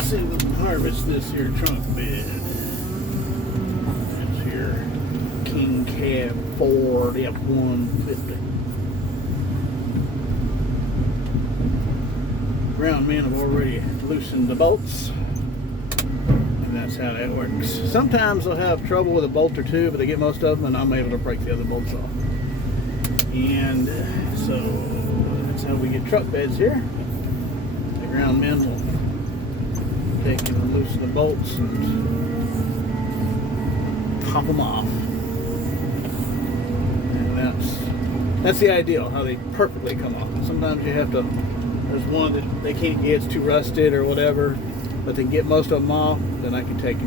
let's see, we'll harvest this here trunk bed. It's here King Cab Ford F-150. Ground men have already loosened the bolts, and that's how that works. Sometimes they'll have trouble with a bolt or two, but they get most of them, and I'm able to break the other bolts off. And so that's how we get truck beds here. The ground men will take and loosen the bolts and pop them off. And that's the ideal, how they perfectly come off. Sometimes you have to, there's one that they can't get, it's too rusted or whatever, but they can get most of them off, then I can take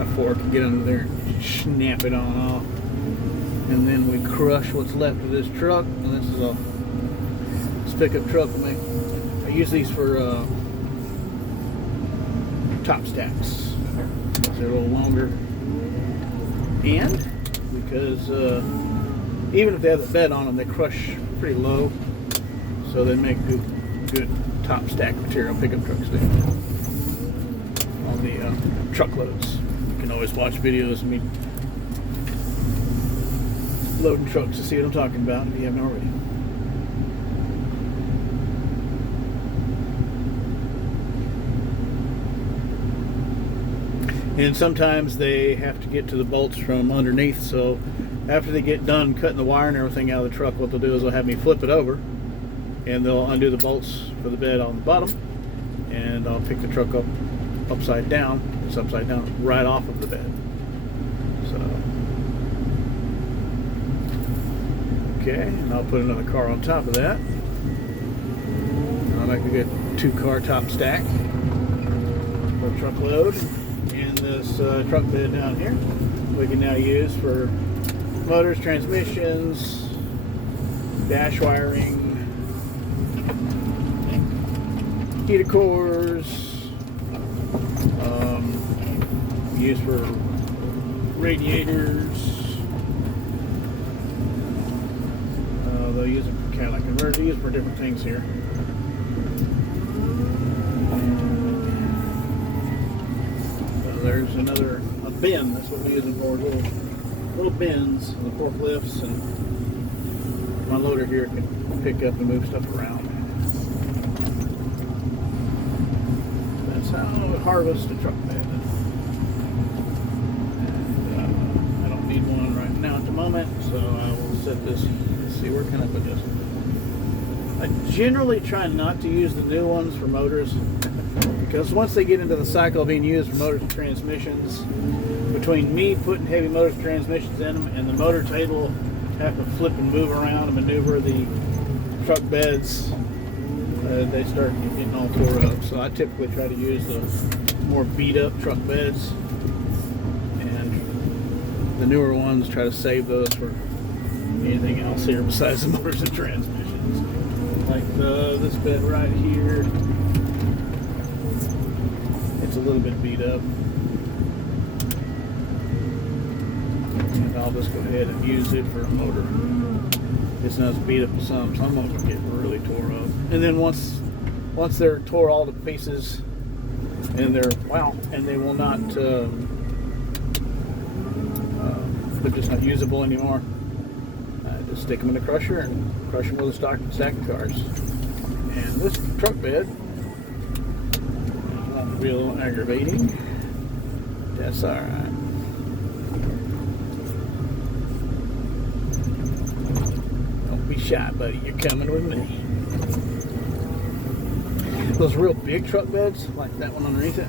a fork and get under there and snap it on off. And then we crush what's left of this truck. And this is this pickup truck. I use these for top stacks. They're a little longer. And because even if they have the bed on them, they crush pretty low. So they make good top stack material. Pickup trucks do. On the truckloads. You can always watch videos of me loading trucks to see what I'm talking about if you haven't already. And sometimes they have to get to the bolts from underneath, so after they get done cutting the wire and everything out of the truck, what they'll do is they'll have me flip it over and they'll undo the bolts for the bed on the bottom, and I'll pick the truck up upside down. It's upside down right off of the bed. So okay, and I'll put another car on top of that. I'll make a good 2-car top stack for a truckload. And this truck bed down here we can now use for motors, transmissions, dash wiring, heater cores, used for radiators. They'll use it for catalytic converters. They use it for different things here. So there's a bin. That's what we use it for. Little bins on the forklifts, and my loader here can pick up and move stuff around. That's how I harvest a truck bed. And, I don't need one right now at the moment, so I will set this. See, where can I put this? I generally try not to use the new ones for motors, because once they get into the cycle of being used for motors and transmissions, between me putting heavy motors and transmissions in them and the motor table have to flip and move around and maneuver the truck beds, they start getting all tore up. So I typically try to use the more beat up truck beds, and the newer ones try to save those for anything else here besides the motors and transmissions. Like this bed right here, it's a little bit beat up, and I'll just go ahead and use it for a motor. It's not as beat up as some of them will get really tore up. And then once they're tore all to pieces, and they're and they will not, they're just not usable anymore. Just stick them in the crusher and crush them with a stack of cars. And this truck bed won't be a little aggravating. That's all right. Don't be shy, buddy. You're coming with me. Those real big truck beds, like that one underneath it,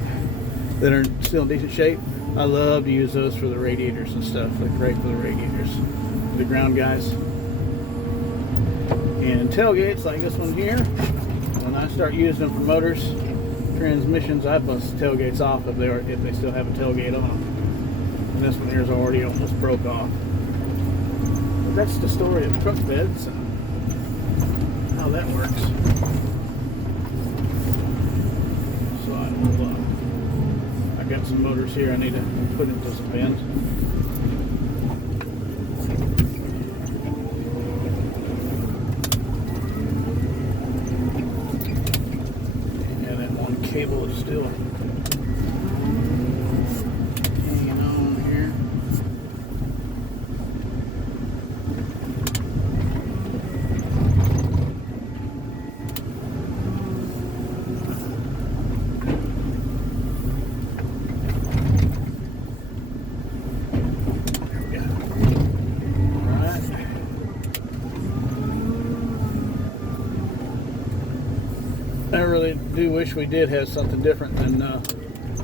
that are still in decent shape, I love to use those for the radiators and stuff. They're great for the radiators. The ground guys. And tailgates like this one here, when I start using them for motors, transmissions, I bust the tailgates off if they still have a tailgate on them. And this one here is already almost broke off. But that's the story of truck beds and how that works. So I got some motors here I need to put into some bins. cable is still hanging on here. There we go. All right. I really do wish we did have something different than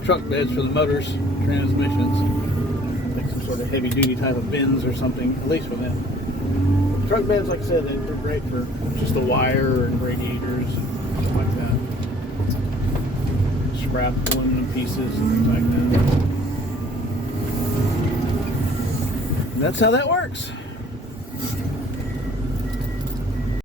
truck beds for the motors, transmissions. Like some sort of heavy duty type of bins or something, at least for them. Truck beds, like I said, they're great for just the wire and radiators and stuff like that. Scrap aluminum pieces and things like that. And that's how that works.